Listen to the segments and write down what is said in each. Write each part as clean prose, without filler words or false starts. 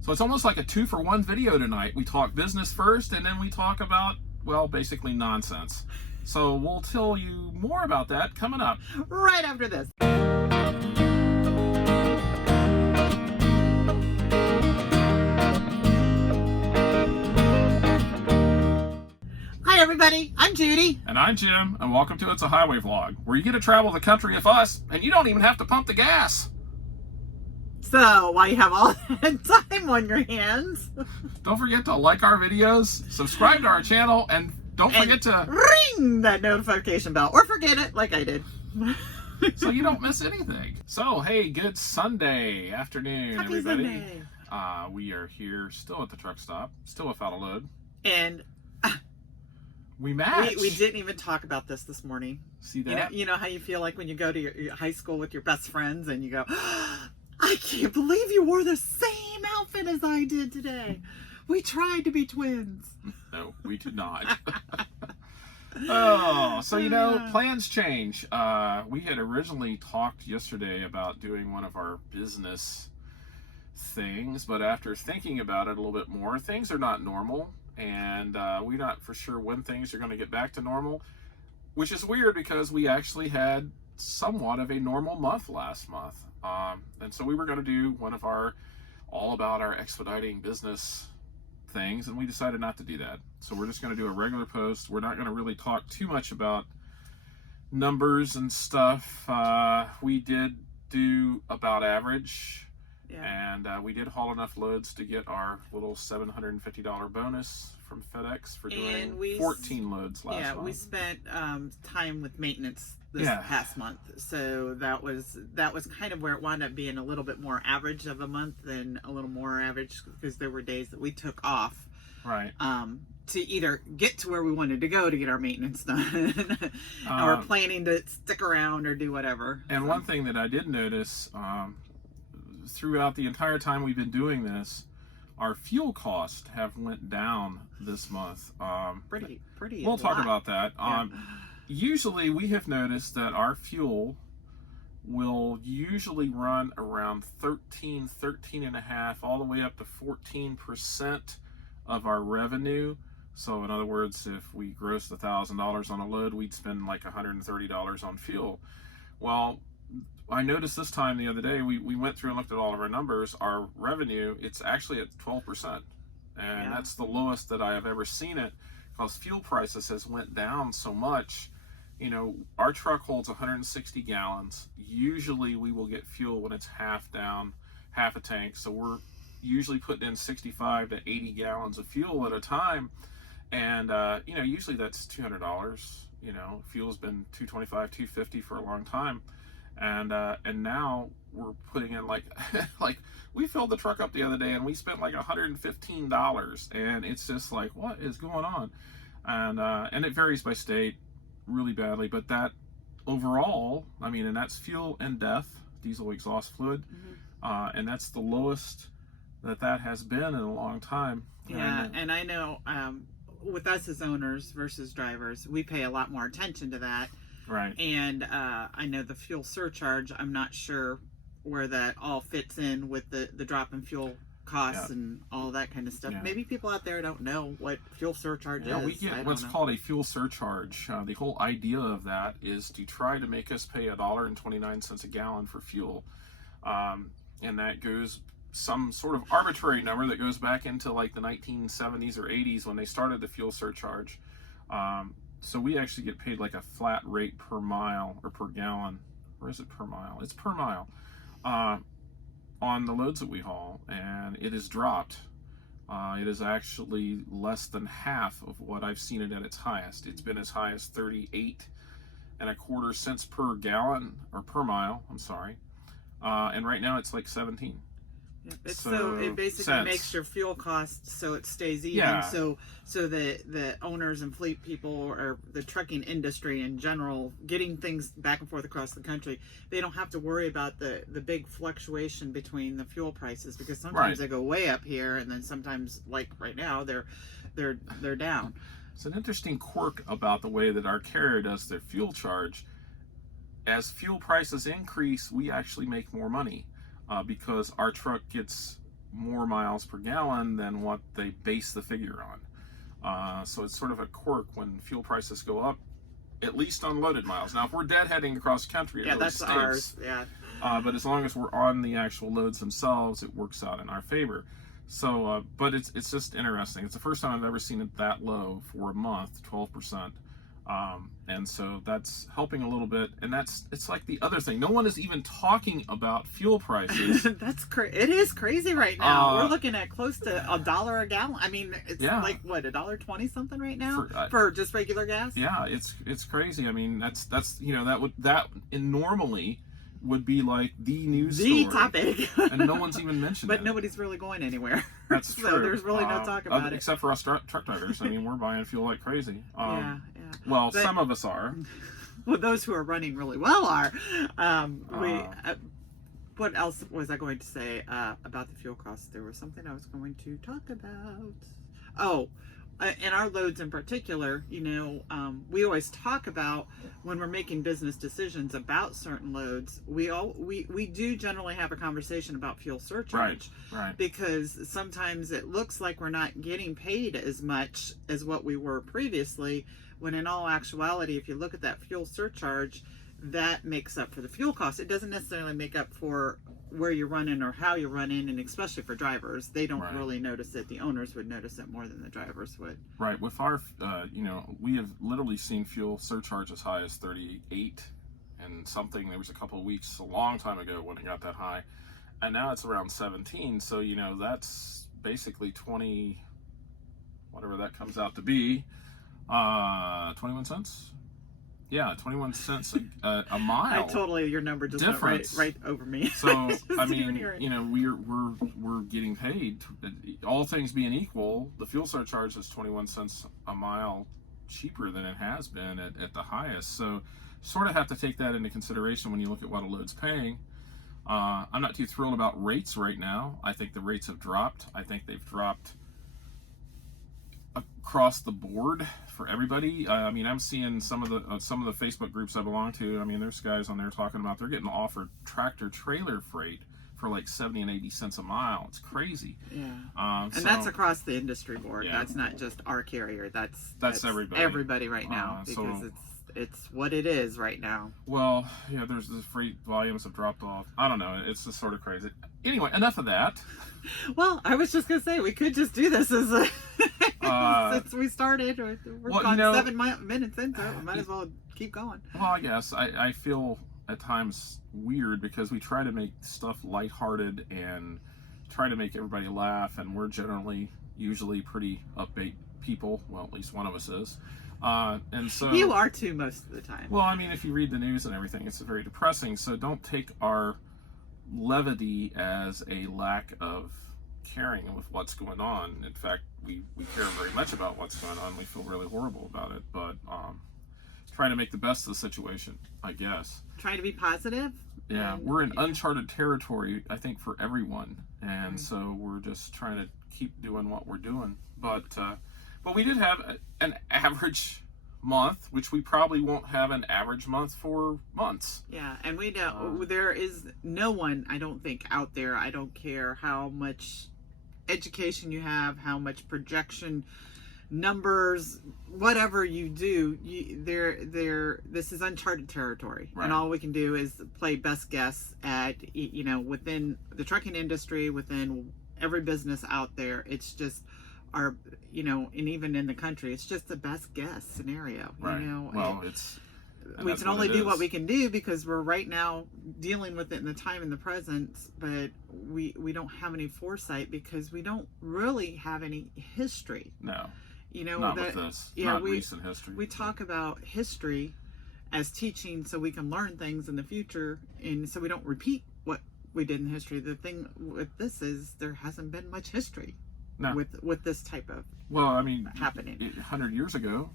So it's almost like a 2-for-1 video tonight. We talk business first, and then we talk about, well, basically nonsense. So we'll tell you more about that coming up. Right after this. Hi everybody, I'm Judy. And I'm Jim, and welcome to It's a Highway Vlog, where you get to travel the country with us, and you don't even have to pump the gas. So, while you have all that time on your hands, Don't forget to like our videos, subscribe to our channel, and don't forget to ring that notification bell, or forget it like I did. so you don't miss anything. So, hey, good Sunday afternoon, Happy everybody. Sunday. We are here, still at the truck stop, still without a load. And We matched. we didn't even talk about this morning. See that? You know how you feel like when you go to your high school with your best friends and you go, I can't believe you wore the same outfit as I did today. We tried to be twins. No, we did not. Oh, so plans change. We had originally talked yesterday about doing one of our business things, but after thinking about it a little bit more, things are not normal, and we're not for sure when things are going to get back to normal, which is weird because we actually had somewhat of a normal month last month. And so we were going to do one of our all about our expediting business things, and we decided not to do that. So we're just going to do a regular post. We're not going to really talk too much about numbers and stuff. We did do about average. Yeah. And we did haul enough loads to get our little $750 bonus from FedEx for doing 14 loads last month. Yeah, we spent time with maintenance this Yeah. past month, so that was kind of where it wound up being a little bit more average of a month than a little more average, because there were days that we took off, Right. to either get to where we wanted to go to get our maintenance done, or planning to stick around or do whatever. And one thing that I did notice throughout the entire time we've been doing this, our fuel costs have went down this month. Pretty. We'll talk about that. Yeah. Usually we have noticed that our fuel will usually run around 13 and a half, all the way up to 14% of our revenue. So in other words, if we grossed $1,000 on a load, we'd spend like $130 on fuel. Well, I noticed this time the other day, we went through and looked at all of our numbers. Our revenue, it's actually at 12%. And that's the lowest that I have ever seen it, because fuel prices has went down so much. Our truck holds 160 gallons. Usually we will get fuel when it's half down, half a tank. So we're usually putting in 65 to 80 gallons of fuel at a time. And, usually that's $200. Fuel's been $225, $250 for a long time. And now we're putting in like we filled the truck up the other day and we spent like $115, and it's just like, what is going on? And it varies by state really badly, but that overall, and that's fuel and diesel exhaust fluid, and that's the lowest that has been in a long time. Yeah, and I know with us as owners versus drivers, we pay a lot more attention to that. Right. And I know the fuel surcharge, I'm not sure where that all fits in with the drop in fuel costs and all that kind of stuff. Yeah. Maybe people out there don't know what fuel surcharge is. We get what's called a fuel surcharge. The whole idea of that is to try to make us pay $1.29 a gallon for fuel. And that goes some sort of arbitrary number that goes back into like the 1970s or 80s when they started the fuel surcharge. So we actually get paid like a flat rate per mile or per gallon. Or is it per mile? It's per mile on the loads that we haul, and it has dropped. It is actually less than half of what I've seen it at its highest. It's been as high as 38.25 cents per gallon, or per mile, I'm sorry. And right now it's like 17. So it basically makes your fuel cost so it stays even. Yeah. So the owners and fleet people, or the trucking industry in general, getting things back and forth across the country, they don't have to worry about the big fluctuation between the fuel prices, because sometimes they go way up here, and then sometimes, like right now, they're down. It's an interesting quirk about the way that our carrier does their fuel charge. As fuel prices increase, we actually make more money. Because our truck gets more miles per gallon than what they base the figure on. So it's sort of a quirk when fuel prices go up, at least on loaded miles. Now, if we're deadheading across country, it Yeah, really that's stinks. ours. Yeah. But as long as we're on the actual loads themselves, it works out in our favor. So, but it's just interesting. It's the first time I've ever seen it that low for a month, 12%. And so that's helping a little bit. And it's like the other thing. No one is even talking about fuel prices. It is crazy right now. Uh, We're looking at close to $1 a gallon. I mean, it's Yeah. like what, $1.20 something right now For, for just regular gas. Yeah, it's crazy. I mean, that's that normally would be like the news The story, topic. and no one's even mentioned But it. nobody's really going anywhere. That's So true. there's really no talk about it. except for us truck drivers. I mean, we're buying fuel like crazy. Yeah. Well, But- some of us are. Well, those who are running really well are. What else was I going to say about the fuel costs? There was something I was going to talk about. Oh, and our loads in particular, we always talk about when we're making business decisions about certain loads. We do generally have a conversation about fuel surcharge. Right. Because sometimes it looks like we're not getting paid as much as what we were previously, when in all actuality, if you look at that fuel surcharge, that makes up for the fuel cost. It doesn't necessarily make up for where you're running or how you're running, and especially for drivers, they don't Right. really notice it. The owners would notice it more than the drivers would. Right. With our, we have literally seen fuel surcharge as high as 38 and something. There was a couple of weeks a long time ago when it got that high, and now it's around 17. So that's basically 20, whatever that comes out to be, 21 cents. Yeah, 21 cents a mile. Your number just went Difference. right over me. So Just I even mean, hearing. we're getting paid. All things being equal, the fuel surcharge is 21 cents a mile cheaper than it has been at the highest. So sort of have to take that into consideration when you look at what a load's paying. I'm not too thrilled about rates right now. I think the rates have dropped. I think they've dropped across the board for everybody. I mean, I'm seeing some of the Facebook groups I belong to. I mean, there's guys on there talking about they're getting offered tractor trailer freight for like 70 and 80 cents a mile. It's crazy. Yeah. And And that's across the industry board. Yeah. That's not just our carrier. That's everybody. Everybody right now, because so- it's what it is right now. Well, yeah, there's the freight volumes have dropped off. I don't know. It's just sort of crazy. Anyway, enough of that. Well, I was just gonna say we could just do this as a since we started. We're well, on 7 minutes into it. We might as well keep going. Well, I guess I feel at times weird because we try to make stuff lighthearted and try to make everybody laugh, and we're usually pretty upbeat people. Well, at least one of us is. And so You are too most of the time. well, I mean, if you read the news and everything, it's very depressing. So don't take our levity as a lack of caring with what's going on. In fact, we care very much about what's going on. We feel really horrible about it, but trying to make the best of the situation, I guess. Trying to be positive. Yeah, and- we're in uncharted territory, I think, for everyone, and so we're just trying to keep doing what we're doing. But we did have an average month, which we probably won't have an average month for months. Yeah, and we know there is no one, I don't think, out there. I don't care how much education you have, how much projection, numbers, whatever you do, this is uncharted territory, Right. and all we can do is play best guess at within the trucking industry, within every business out there. It's just our and even in the country, it's just the best guess scenario. Right. Well, We can only do what we can do because we're right now dealing with it in the time in the present, but we don't have any foresight because we don't really have any history. No, not with this. Not recent history. We talk about history as teaching so we can learn things in the future and so we don't repeat what we did in history. The thing with this is there hasn't been much history with this type of happening. 100 years ago,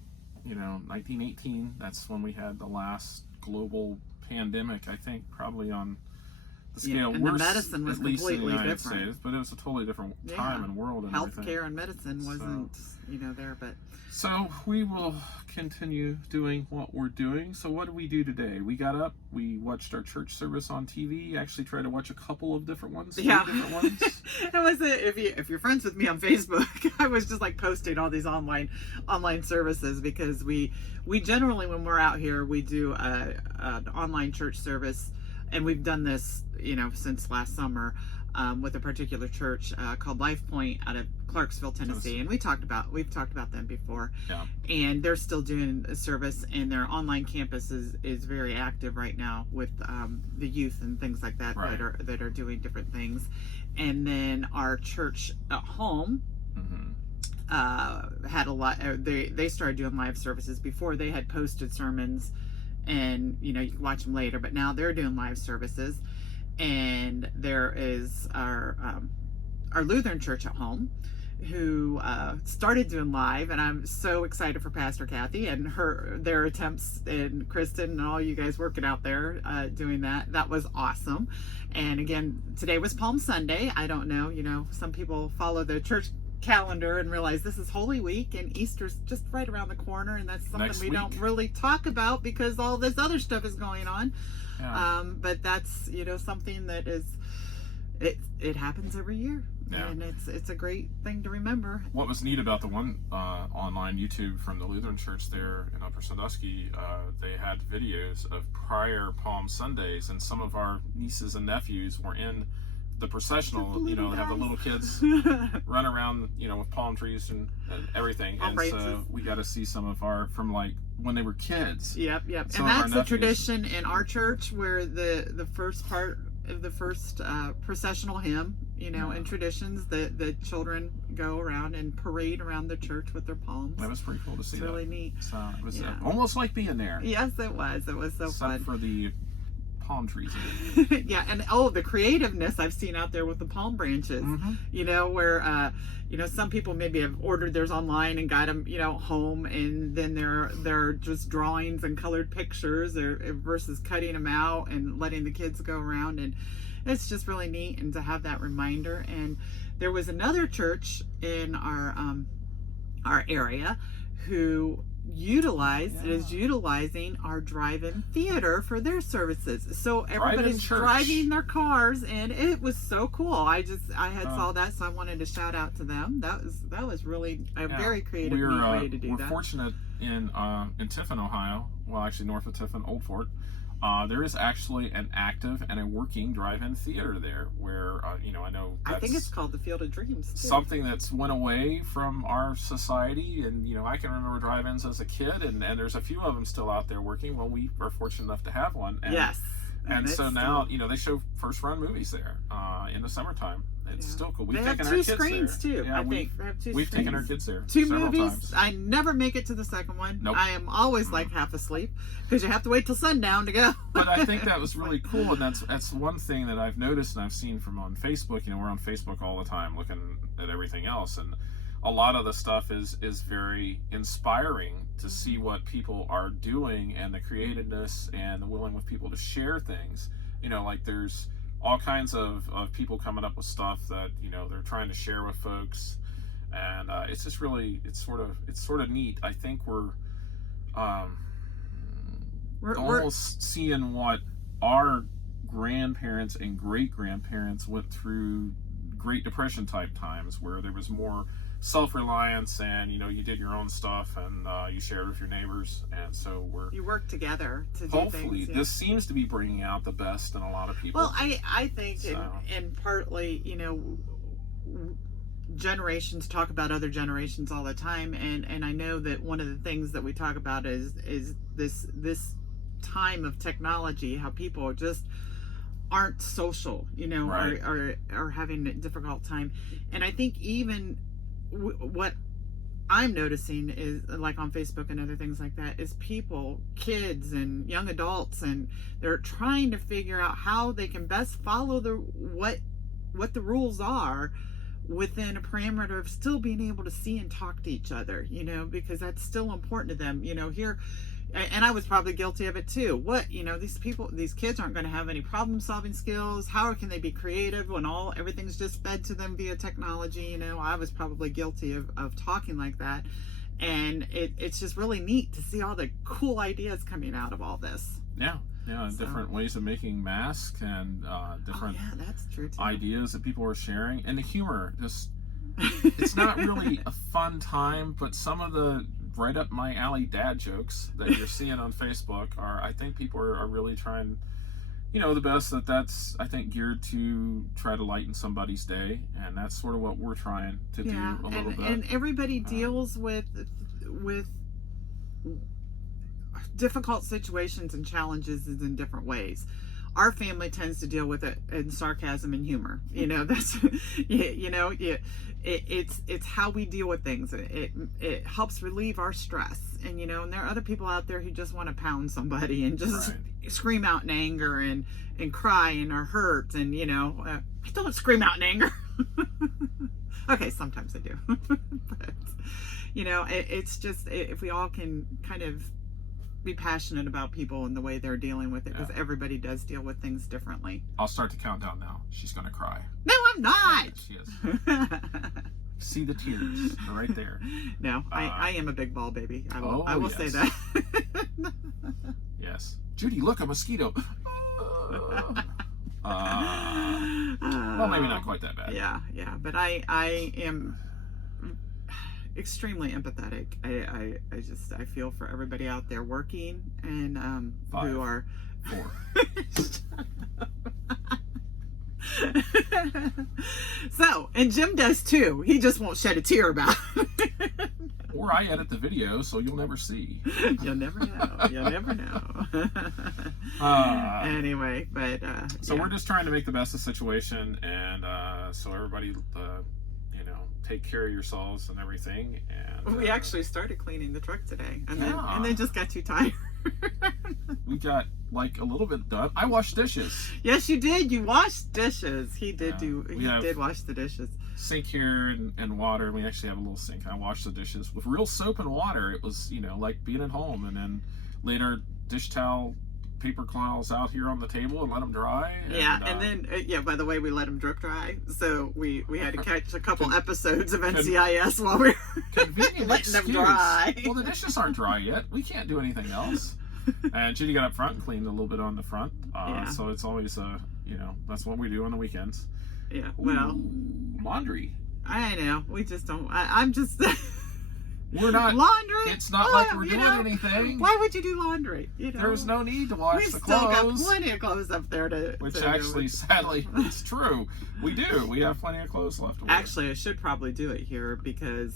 1918, that's when we had the last global pandemic, I think, probably on the scale. and the medicine was at least in the completely United different. States, but it was a totally different time and world and everything. Healthcare and medicine wasn't, there, but. So we will continue doing what we're doing. So what did we do today? We got up, we watched our church service on TV, actually tried to watch a couple of different ones. Yeah. 3 different ones. It was if you're friends with me on Facebook, I was just like posting all these online services, because we generally, when we're out here, we do an online church service, and we've done this, since last summer, with a particular church called Life Point out of Clarksville, Tennessee, and we've talked about them before. Yeah. And they're still doing a service, and their online campus is very active right now with the youth and things like that, right, that are doing different things. And then our church at home had a lot. They started doing live services before. They had posted sermons, and you can watch them later. But now they're doing live services. And there is our Lutheran church at home, who started doing live, and I'm so excited for Pastor Kathy and their attempts, and Kristen and all you guys working out there doing that. That was awesome. And again, today was Palm Sunday. I don't know, some people follow the church calendar and realize this is Holy Week, and Easter's just right around the corner, and that's something we don't really talk about because all this other stuff is going on. Yeah. But that's something that is it happens every year. Yeah. And it's a great thing to remember. What was neat about the one online YouTube from the Lutheran Church there in Upper Sandusky, they had videos of prior Palm Sundays, and some of our nieces and nephews were in the processional, have the little kids run around, with palm trees and everything. And so we got to see some of from like when they were kids. Yep. And that's the tradition in our church, where the first part of the first processional hymn, and traditions, the children go around and parade around the church with their palms. That was pretty cool to see. It's really neat. So it was almost like being there. Yes, it was. It was so fun. Except for the palm trees. Yeah, and the creativeness I've seen out there with the palm branches. Where some people maybe have ordered theirs online and got them home, and then they're just drawings and colored pictures, versus cutting them out and letting the kids go around, and it's just really neat, and to have that reminder. And there was another church in our area who is utilizing our drive-in theater for their services. So everybody's driving their cars, and it was so cool. I saw that, so I wanted to shout out to them. That was really a very creative, neat way to do that. We're fortunate in Tiffin, Ohio. Well, actually north of Tiffin, Old Fort. There is actually an active and a working drive-in theater there, where I know I think it's called the Field of Dreams too. Something that's went away from our society, and I can remember drive-ins as a kid, and there's a few of them still out there working. Well, we are fortunate enough to have one. And, yes. And so now they show first-run movies there in the summertime. It's still cool. They have two screens too. I think they have two screens. We've taken our kids there 2 several movies. times. I never make it to the second one. Nope. I am always like half asleep, because you have to wait till sundown to go. But I think that was really cool, and that's one thing that I've noticed and I've seen from on Facebook. We're on Facebook all the time looking at everything else, and a lot of the stuff is very inspiring to see what people are doing, and the creativeness and the willing with people to share things. Like there's all kinds of people coming up with stuff that they're trying to share with folks, and it's just really it's sort of neat. I think we're almost seeing what our grandparents and great grandparents went through, Great Depression type times, where there was more self-reliance, and you did your own stuff, and you shared with your neighbors, and so you work together to do things. Hopefully this seems to be bringing out the best in a lot of people. Well, I think and partly generations talk about other generations all the time, and I know that one of the things that we talk about is this time of technology, how people just aren't social, right, are having a difficult time. And I think even what I'm noticing is, like on Facebook and other things like that, is people, kids and young adults, and they're trying to figure out how they can best follow what the rules are within a parameter of still being able to see and talk to each other, you know, because that's still important to them, you know, here. And I was probably guilty of it too. What, you know, these kids aren't going to have any problem solving skills. How can they be creative when everything's just fed to them via technology? You know, I was probably guilty of talking like that. And it's just really neat to see all the cool ideas coming out of all this. Yeah. Yeah, So- different ways of making masks and different Oh, yeah, that's true too. ideas that people are sharing. And the humor, just, it's not really a fun time, but some of the right up my alley dad jokes that you're seeing on Facebook I think people are really trying, you know, the best that's, I think, geared to try to lighten somebody's day. And that's sort of what we're trying to do a little bit. And everybody deals with difficult situations and challenges in different ways. Our family tends to deal with it in sarcasm and humor. You know, that's it's how we deal with things. It helps relieve our stress. And you know, and there are other people out there who just want to pound somebody and just scream out in anger and cry and are hurt. And you know, I don't scream out in anger. Okay, sometimes I do, but you know, it's just if we all can kind of be passionate about people and the way they're dealing with it, because everybody does deal with things differently. I'll start the countdown now. She's gonna cry. No, I'm not. She is. See the tears. They're right there. No, I am a big ball baby. I will, Oh, say yes. that. Yes. Judy, look, a mosquito. Well, maybe not quite that bad. Yeah, but I am extremely empathetic. I feel for everybody out there working and who are 4. So, and Jim does too. He just won't shed a tear about it. Or I edit the video, so you'll never see. You'll never know. You'll never know. Anyway, but so we're just trying to make the best of the situation, and so everybody, you know, take care of yourselves and everything. And we actually started cleaning the truck today, and Yeah. then just got too tired. we got like a little bit done. I washed dishes. Yes, you did. You washed dishes. He did Yeah. He did wash the dishes. Sink here and water. We actually have a little sink. I washed the dishes with real soap and water. It was, you know, like being at home. And then later, dish towel, paper towels out here on the table and let them dry. And then by the way, we let them drip dry. So we had to catch a couple episodes of NCIS while we were convenient letting them excuse. dry. Well, the dishes aren't dry yet. We can't do anything else. And Judy got up front and cleaned a little bit on the front. So it's always, you know, that's what we do on the weekends. Yeah, well, Ooh, laundry. I know. We just don't. I'm just. We're not. Laundry. It's not like we're doing anything. Why would you do laundry? You know, There's no need to wash we've the still got clothes. plenty of clothes up there to. Which to actually, sadly, it's true. We do. We have plenty of clothes left to wear. Actually, I should probably do it here because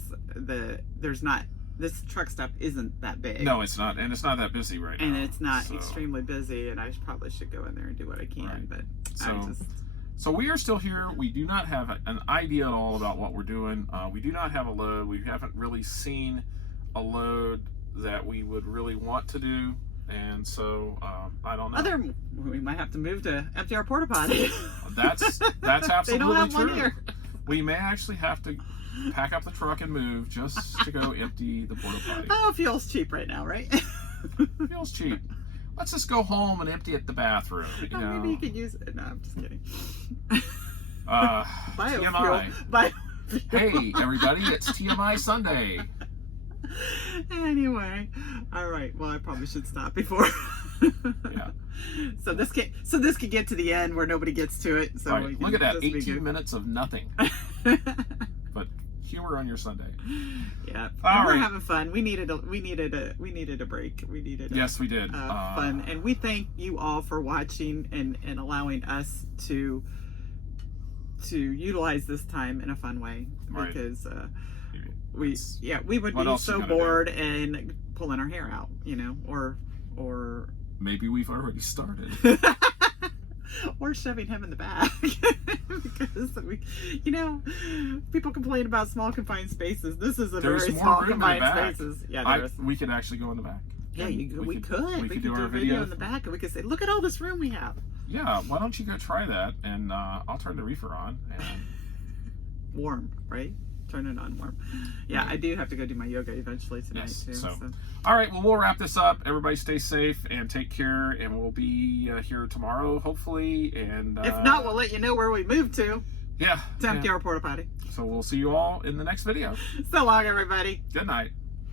this truck stop isn't that big. No, it's not, and it's not that busy right now. And it's not so. extremely busy, and I probably should go in there and do what I can. Right. But So- So we are still here. We do not have an idea at all about what we're doing. We do not have a load. We haven't really seen a load that we would really want to do, and so I don't know. We might have to move to empty our porta potty. That's absolutely They don't have true. one here. We may actually have to pack up the truck and move just to go empty the porta potty. Oh, fuel's cheap right now, right? Feels cheap. Let's just go home and empty at the bathroom. You know? Maybe you could use it. No, I'm just kidding. TMI. Biofuel. Hey, everybody, it's TMI Sunday. Anyway, all right. Well, I probably should stop before. Yeah. So this could get to the end where nobody gets to it. So All we right, can look at that, just be 18 good. minutes of nothing. But humor on your Sunday. Yeah, All and we're right. having fun. We needed a break. We needed Yes, we did. fun, and we thank you all for watching and allowing us to utilize this time in a fun way, Right. because It's- we would what be else you so gonna do? bored and pulling our hair out, you know, or Maybe we've already started. or shoving him in the back because people complain about small confined spaces. This is a There's very more small room in the confined back. spaces. Yeah, there is. We could actually go in the back. Yeah, And we could. We could do do our a video in the back, and we could say, "Look at all this room we have." Yeah, why don't you go try that? And I'll turn the reefer on. And warm, right? Turn it on warm. Yeah, I do have to go do my yoga eventually tonight Yes, too. so. So. All right, well, we'll wrap this up. Everybody stay safe and take care, and we'll be here tomorrow, hopefully. And If not, we'll let you know where we move to. Yeah. Temp Care Porta Potty. So we'll see you all in the next video. So long, everybody. Good night.